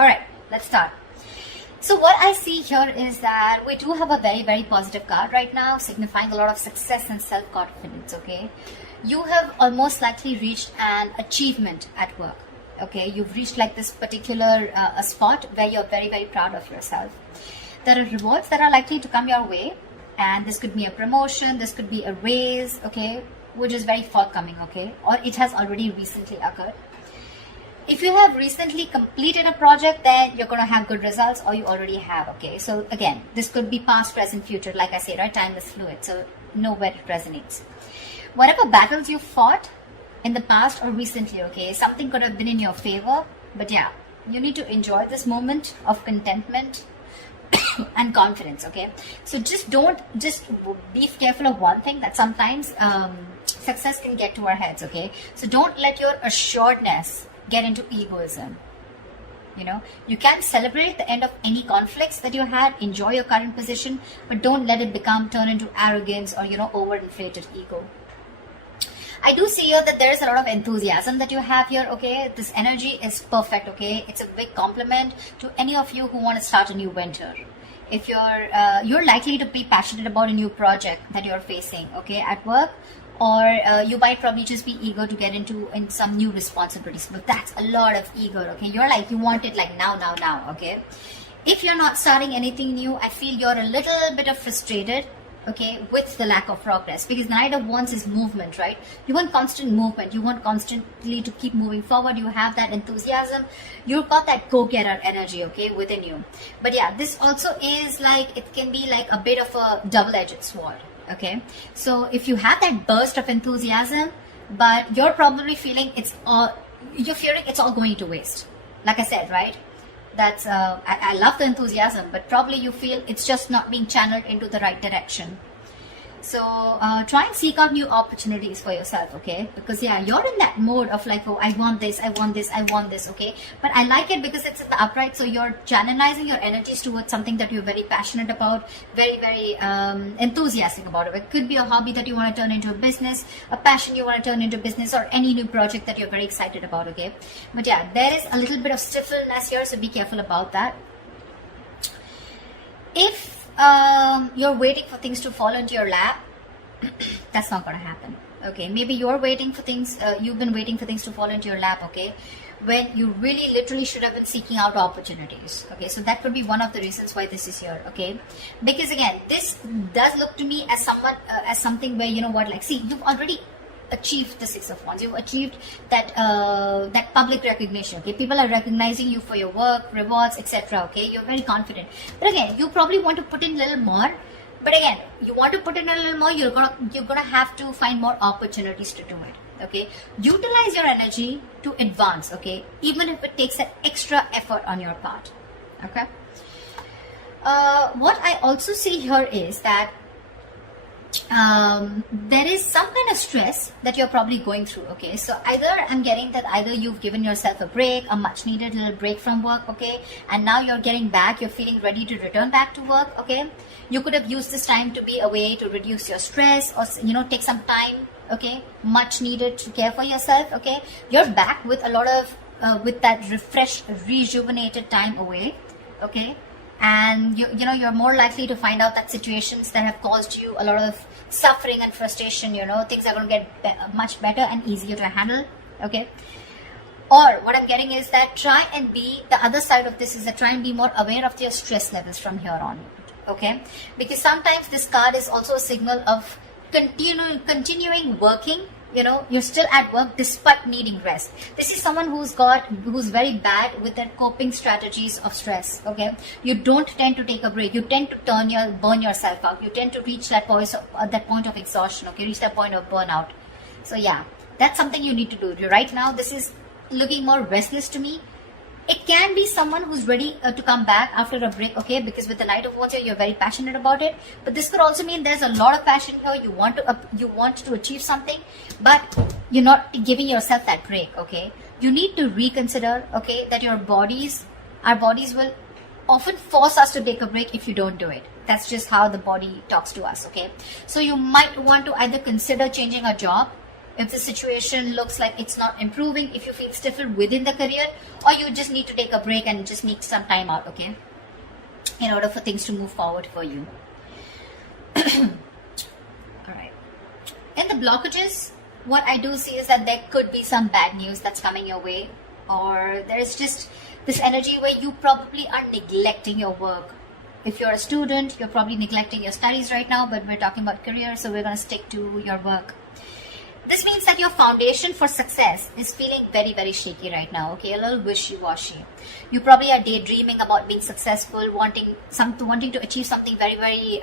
All right, let's start. So what I see here is that we do have a very, very positive card right now, signifying a lot of success and self-confidence, okay? You have almost likely reached an achievement at work, okay? You've reached like this particular a spot where you're very, very proud of yourself. There are rewards that are likely to come your way, and this could be a promotion, this could be a raise, okay, which is very forthcoming, okay, or it has already recently occurred. If you have recently completed a project, then you're going to have good results, or you already have, okay. So again, this could be past, present, future, like I say, right? Time is fluid, so know where it resonates. Whatever battles you fought in the past or recently, okay, something could have been in your favor, but yeah, you need to enjoy this moment of contentment and confidence, okay? So just be careful of one thing, that sometimes success can get to our heads, okay? So don't let your assuredness get into egoism. You know, you can celebrate the end of any conflicts that you had, enjoy your current position, but don't let it turn into arrogance or, you know, overinflated ego. I do see here that there is a lot of enthusiasm that you have here, okay? This energy is perfect, okay? It's a big compliment to any of you who want to start a new venture. If you're likely to be passionate about a new project that you're facing, okay, at work, or you might probably just be eager to get into some new responsibilities, but that's a lot of eager, okay? You're like, you want it like now, okay? If you're not starting anything new, I feel you're a little bit of frustrated, okay, with the lack of progress, because the Knight of Wands is movement, right? You want constant movement, you want constantly to keep moving forward, you have that enthusiasm, you've got that go-getter energy, okay, within you. But yeah, this also is like, it can be like a bit of a double-edged sword, okay? So if you have that burst of enthusiasm, but you're probably feeling you're fearing it's all going to waste. Like I said, right? That's I love the enthusiasm, but probably you feel it's just not being channeled into the right direction. So try and seek out new opportunities for yourself, okay? Because yeah, you're in that mode of like, oh, I want this, okay? But I like it because it's in the upright, so you're channelizing your energies towards something that you're very passionate about, very, very enthusiastic about it. It could be a hobby that you want to turn into a business, a passion you want to turn into business, or any new project that you're very excited about, okay? But yeah, there is a little bit of stiffness here, so be careful about that. If you're waiting for things to fall into your lap, that's not going to happen, okay? Maybe you're waiting for things, you've been waiting for things to fall into your lap, okay, when you really literally should have been seeking out opportunities, okay? So that could be one of the reasons why this is here, okay? Because again, this does look to me as something where, you know what, like, see, you've already achieved the Six of Wands. You've achieved that that public recognition, okay? People are recognizing you for your work, rewards, etc., okay? You're very confident. But again, you probably want to put in a little more. But again, you want to put in a little more, you're gonna have to find more opportunities to do it, okay? Utilize your energy to advance, okay? Even if it takes an extra effort on your part, okay? What I also see here is that there is some kind of stress that you're probably going through, okay? So I'm getting that either you've given yourself a break, a much needed little break from work, okay? And now you're getting back, you're feeling ready to return back to work, okay? You could have used this time to be a way to reduce your stress, or, you know, take some time, okay? Much needed to care for yourself, okay? You're back with a lot of, with that refreshed, rejuvenated time away, okay? And you're more likely to find out that situations that have caused you a lot of suffering and frustration, you know, things are going to get much better and easier to handle, okay? Or what I'm getting is that the other side of this is that try and be more aware of your stress levels from here on, okay? Because sometimes this card is also a signal of continuing working. You know, you're still at work despite needing rest. This is someone who's very bad with their coping strategies of stress, okay? You don't tend to take a break. You tend to burn yourself out. You tend to reach that point of exhaustion, okay? Reach that point of burnout. So yeah, that's something you need to do. Right now, this is looking more restless to me. It can be someone who's ready to come back after a break, okay? Because with the Knight of Wands here, you're very passionate about it. But this could also mean there's a lot of passion here. You want to achieve something, but you're not giving yourself that break, okay? You need to reconsider, okay, that our bodies will often force us to take a break if you don't do it. That's just how the body talks to us, okay? So you might want to either consider changing a job, if the situation looks like it's not improving, if you feel stifled within the career, or you just need to take a break and just need some time out, okay, in order for things to move forward for you. All right. In the blockages, what I do see is that there could be some bad news that's coming your way, or there's just this energy where you probably are neglecting your work. If you're a student, you're probably neglecting your studies right now, but we're talking about career, so we're going to stick to your work. This means that your foundation for success is feeling very, very shaky right now, okay? A little wishy-washy. You probably are daydreaming about being successful, wanting to achieve something very, very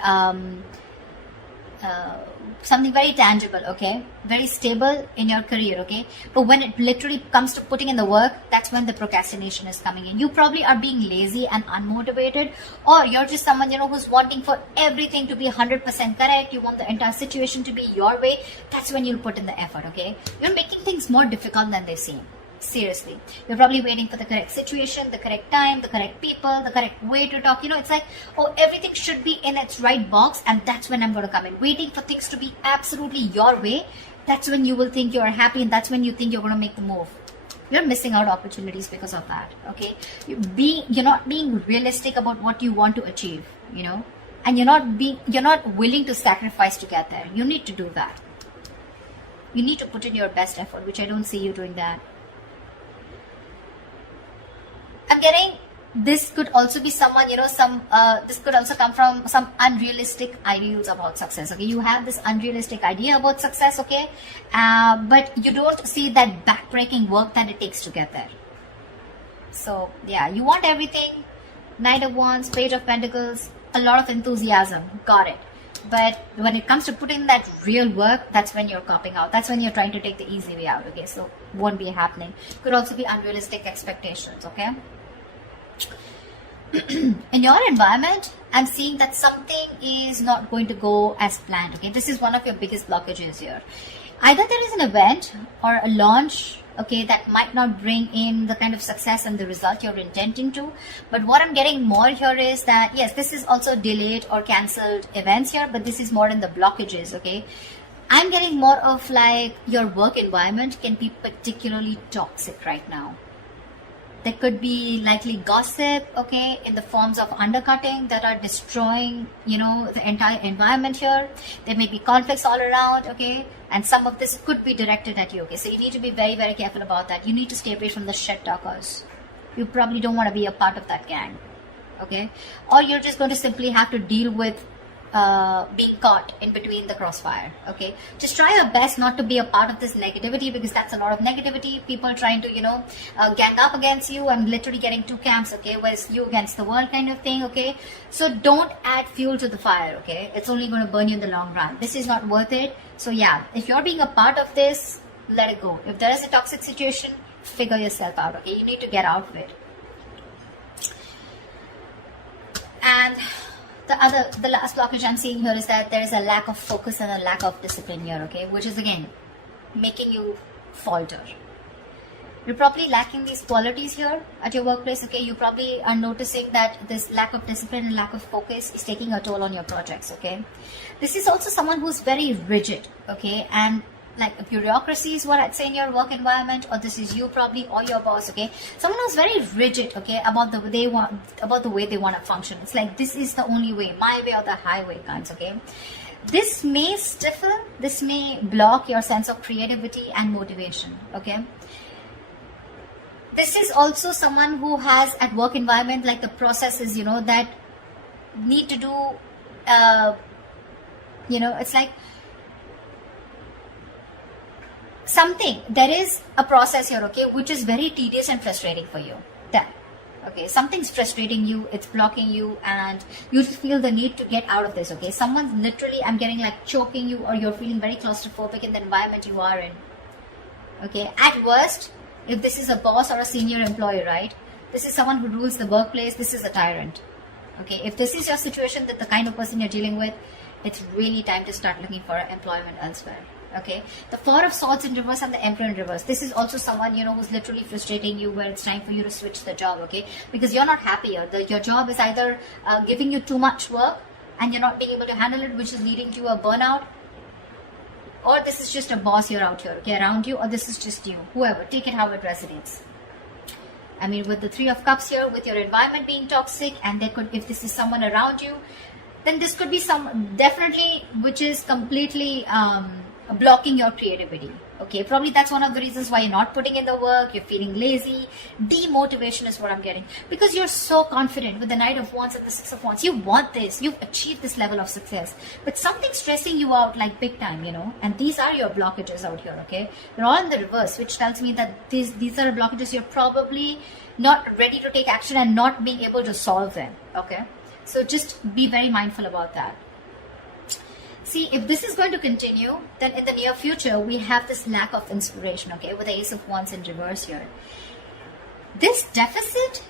something very tangible, okay, very stable in your career, okay, but when it literally comes to putting in the work, that's when the procrastination is coming in. You probably are being lazy and unmotivated, or you're just someone, you know, who's wanting for everything to be 100% correct. You want the entire situation to be your way. That's when you'll put in the effort, okay? You're making things more difficult than they seem. Seriously, you're probably waiting for the correct situation, the correct time, the correct people, the correct way to talk. You know, it's like, oh, everything should be in its right box, and that's when I'm going to come in. Waiting for things to be absolutely your way, that's when you will think you're happy, and that's when you think you're going to make the move. You're missing out opportunities because of that, okay? You're not being realistic about what you want to achieve, you know, and you're not willing to sacrifice to get there. You need to do that. You need to put in your best effort, which I don't see you doing that. I'm getting, this could also be someone, you know, this could also come from some unrealistic ideals about success, okay? You have this unrealistic idea about success, okay? But you don't see that backbreaking work that it takes to get there. So, yeah, you want everything. Knight of Wands, Page of Pentacles, a lot of enthusiasm. Got it. But when it comes to putting in that real work, that's when you're copping out. That's when you're trying to take the easy way out, okay? So, won't be happening. Could also be unrealistic expectations, okay? In your environment, I'm seeing that something is not going to go as planned, okay? This is one of your biggest blockages here. Either there is an event or a launch, okay, that might not bring in the kind of success and the result you're intending to. But what I'm getting more here is that, yes, this is also delayed or cancelled events here, but this is more in the blockages, okay? I'm getting more of like your work environment can be particularly toxic right now. There could be likely gossip, okay, in the forms of undercutting that are destroying, you know, the entire environment here. There may be conflicts all around, okay, and some of this could be directed at you, okay. So you need to be very, very careful about that. You need to stay away from the shit talkers. You probably don't want to be a part of that gang, okay. Or you're just going to simply have to deal with being caught in between the crossfire, okay. Just try your best not to be a part of this negativity, because that's a lot of negativity. People trying to, you know, gang up against you and literally getting two camps, okay, whereas you against the world kind of thing, okay. So don't add fuel to the fire, okay. It's only going to burn you in the long run. This is not worth it. So yeah, if you're being a part of this, let it go. If there is a toxic situation, figure yourself out, okay. You need to get out of it. And the last blockage I'm seeing here is that there is a lack of focus and a lack of discipline here, okay, which is again making you falter. You're probably lacking these qualities here at your workplace, okay. You probably are noticing that this lack of discipline and lack of focus is taking a toll on your projects, okay. This is also someone who's very rigid, okay, and like a bureaucracy is what I'd say in your work environment, or this is you probably, or your boss, okay. Someone who's very rigid, okay, about the way they want to function. It's like, this is the only way, my way or the highway kinds, okay. This may stiffen, this may block your sense of creativity and motivation, okay. This is also someone who has at work environment, like the processes, you know, that need to do, you know, it's like, there is a process here, okay, which is very tedious and frustrating for you. That, okay, something's frustrating you, it's blocking you, and you just feel the need to get out of this, okay. Someone's literally, I'm getting like choking you, or you're feeling very claustrophobic in the environment you are in, okay. At worst, if this is a boss or a senior employee, right, this is someone who rules the workplace, this is a tyrant, okay. If this is your situation, that the kind of person you're dealing with, it's really time to start looking for employment elsewhere. Okay, the Four of Swords in reverse and the Emperor in reverse. This is also someone, you know, who's literally frustrating you, where it's time for you to switch the job, okay? Because you're not happier. Your job is either giving you too much work and you're not being able to handle it, which is leading to a burnout, or this is just a boss here out here, okay, around you, or this is just you, whoever, take it how it resonates. I mean, with the Three of Cups here, with your environment being toxic, and there could, if this is someone around you, then this could be some, definitely, which is completely blocking your creativity. Okay, probably that's one of the reasons why you're not putting in the work, you're feeling lazy. Demotivation is what I'm getting. Because you're so confident with the Knight of Wands and the Six of Wands. You want this, you've achieved this level of success. But something's stressing you out like big time, you know. And these are your blockages out here, okay. They're all in the reverse, which tells me that these are blockages you're probably not ready to take action and not being able to solve them, okay. So just be very mindful about that. See, if this is going to continue, then in the near future, we have this lack of inspiration, okay, with the Ace of Wands in reverse here. This deficit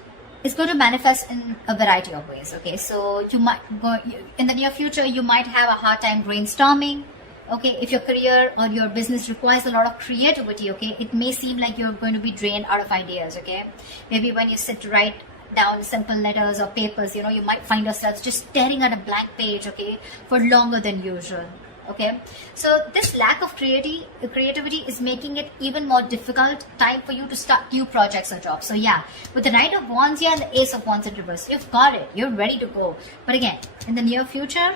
is going to manifest in a variety of ways, okay. So you might go, in the near future, you might have a hard time brainstorming, okay. If your career or your business requires a lot of creativity, okay, it may seem like you're going to be drained out of ideas, okay. Maybe when you sit to write down simple letters or papers, you know, you might find yourselves just staring at a blank page, okay, for longer than usual, okay. So this lack of creativity is making it even more difficult time for you to start new projects or jobs. So yeah, with the Knight of Wands here and the Ace of Wands in reverse, you've got it, you're ready to go. But again, in the near future,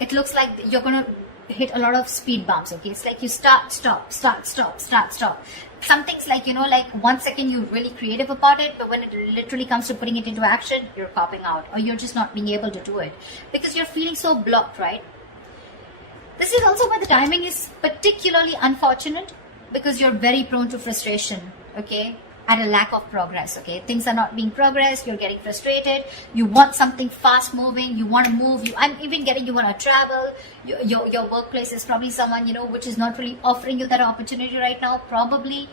it looks like you're gonna hit a lot of speed bumps, okay. It's like you start, stop, start, stop, start, stop. Something's like, you know, like 1 second you're really creative about it, but when it literally comes to putting it into action, you're copping out, or you're just not being able to do it because you're feeling so blocked, right? This is also why the timing is particularly unfortunate, because you're very prone to frustration, okay, at a lack of progress, okay. Things are not being progressed, you're getting frustrated, you want something fast moving, you want to move, I'm even getting, you want to travel, your workplace is probably someone, you know, which is not really offering you that opportunity right now, probably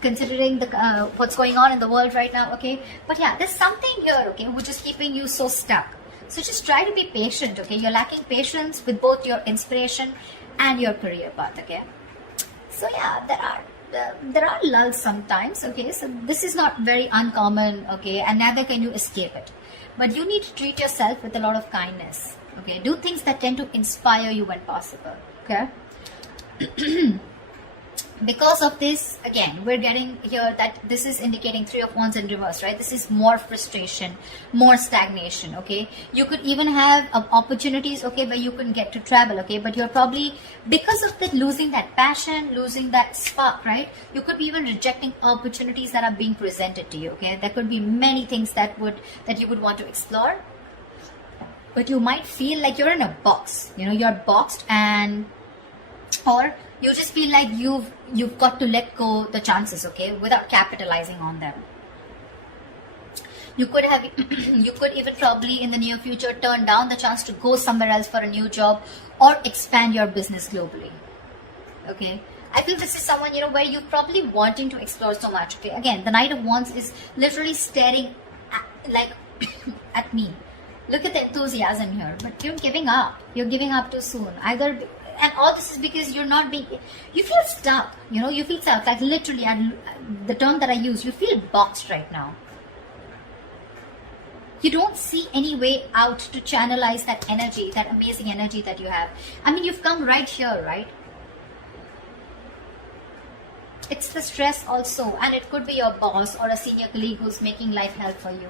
considering the what's going on in the world right now, okay. But yeah, there's something here, okay, which is keeping you so stuck. So just try to be patient, okay. You're lacking patience with both your inspiration and your career path, okay. So yeah, there are lulls sometimes, okay. So this is not very uncommon, okay, and neither can you escape it. But you need to treat yourself with a lot of kindness, okay. Do things that tend to inspire you when possible, okay. Because of this, again, we're getting here that this is indicating Three of Wands in reverse, right? This is more frustration, more stagnation, okay? You could even have opportunities, okay, where you can get to travel, okay? But you're probably, because of that, losing that passion, losing that spark, right? You could be even rejecting opportunities that are being presented to you, okay? There could be many things that you would want to explore, but you might feel like you're in a box, you know, you're boxed, and or you just feel like you've got to let go the chances, okay, without capitalizing on them. You could have you could even probably in the near future turn down the chance to go somewhere else for a new job or expand your business globally, okay. I feel this is someone, you know, where you're probably wanting to explore so much, okay. Again, the Knight of Wands is literally staring at me. Look at the enthusiasm here, but you're giving up. You're giving up too soon. And all this is because you're not being, you feel stuck, you know, you feel stuck, like literally, and the term that I use, you feel boxed right now. You don't see any way out to channelize that energy, that amazing energy that you have. I mean, you've come right here, right? It's the stress also, and it could be your boss or a senior colleague who's making life hell for you.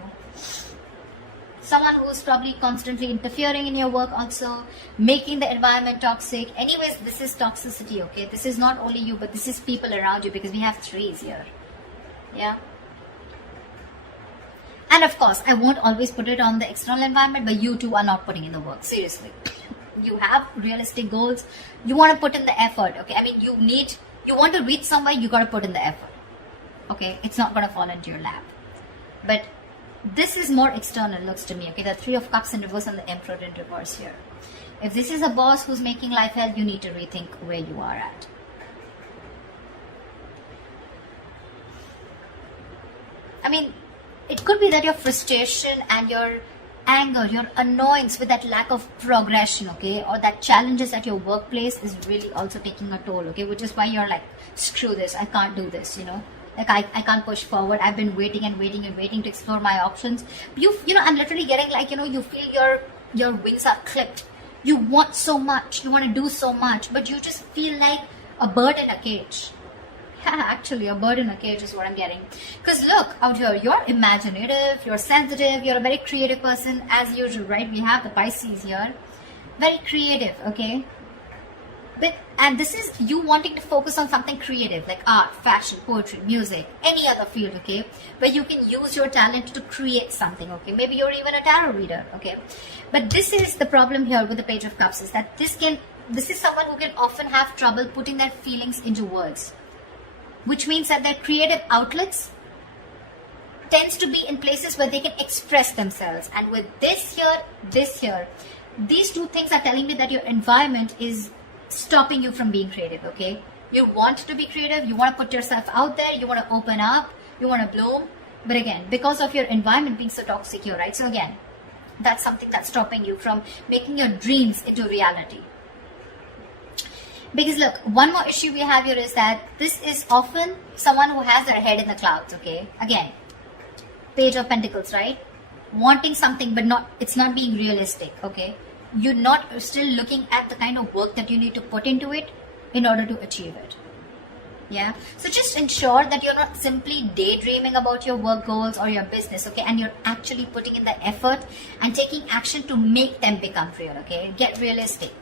Someone who's probably constantly interfering in your work also, making the environment toxic. Anyways, this is toxicity, okay? This is not only you, but this is people around you, because we have threes here. Yeah. And of course, I won't always put it on the external environment, but you too are not putting in the work. Seriously. You have realistic goals. You want to put in the effort, okay? I mean, you want to reach somewhere, you got to put in the effort. Okay? It's not going to fall into your lap. But this is more external, looks to me, okay? The Three of Cups in reverse and the Emperor in reverse here. If this is a boss who's making life hell, you need to rethink where you are at. I mean, it could be that your frustration and your anger, your annoyance with that lack of progression, okay, or that challenges at your workplace is really also taking a toll, okay, which is why you're like, screw this, I can't do this, you know. Like I can't push forward. I've been waiting and waiting and waiting to explore my options. You know, I'm literally getting like, you know, you feel your wings are clipped. You want so much, you want to do so much, but you just feel like a bird in a cage. Actually, a bird in a cage is what I'm getting. Because look, out here, you're imaginative, you're sensitive, you're a very creative person as usual, right? We have the Pisces here. Very creative, okay? And this is you wanting to focus on something creative like art, fashion, poetry, music, any other field, okay? Where you can use your talent to create something, okay? Maybe you're even a tarot reader, okay? But this is the problem here with the Page of Cups, is that this is someone who can often have trouble putting their feelings into words. Which means that their creative outlets tends to be in places where they can express themselves. And with this here, these two things are telling me that your environment is stopping you from being creative, okay? You want to be creative, you want to put yourself out there, you want to open up, you want to bloom. But again, because of your environment being so toxic here, right? So again, that's something that's stopping you from making your dreams into reality. Because look, one more issue we have here is that this is often someone who has their head in the clouds, okay? Again, Page of Pentacles, right? Wanting something, but it's not being realistic, okay? You're not still looking at the kind of work that you need to put into it in order to achieve it. Yeah. So just ensure that you're not simply daydreaming about your work goals or your business, okay? And you're actually putting in the effort and taking action to make them become real, okay? Get realistic.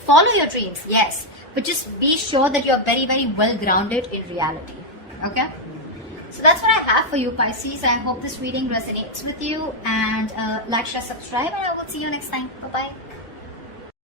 Follow your dreams, yes, but just be sure that you're very, very well grounded in reality, okay? So that's what I have for you, Pisces. I hope this reading resonates with you, and like, share, subscribe, and I will see you next time. Bye-bye.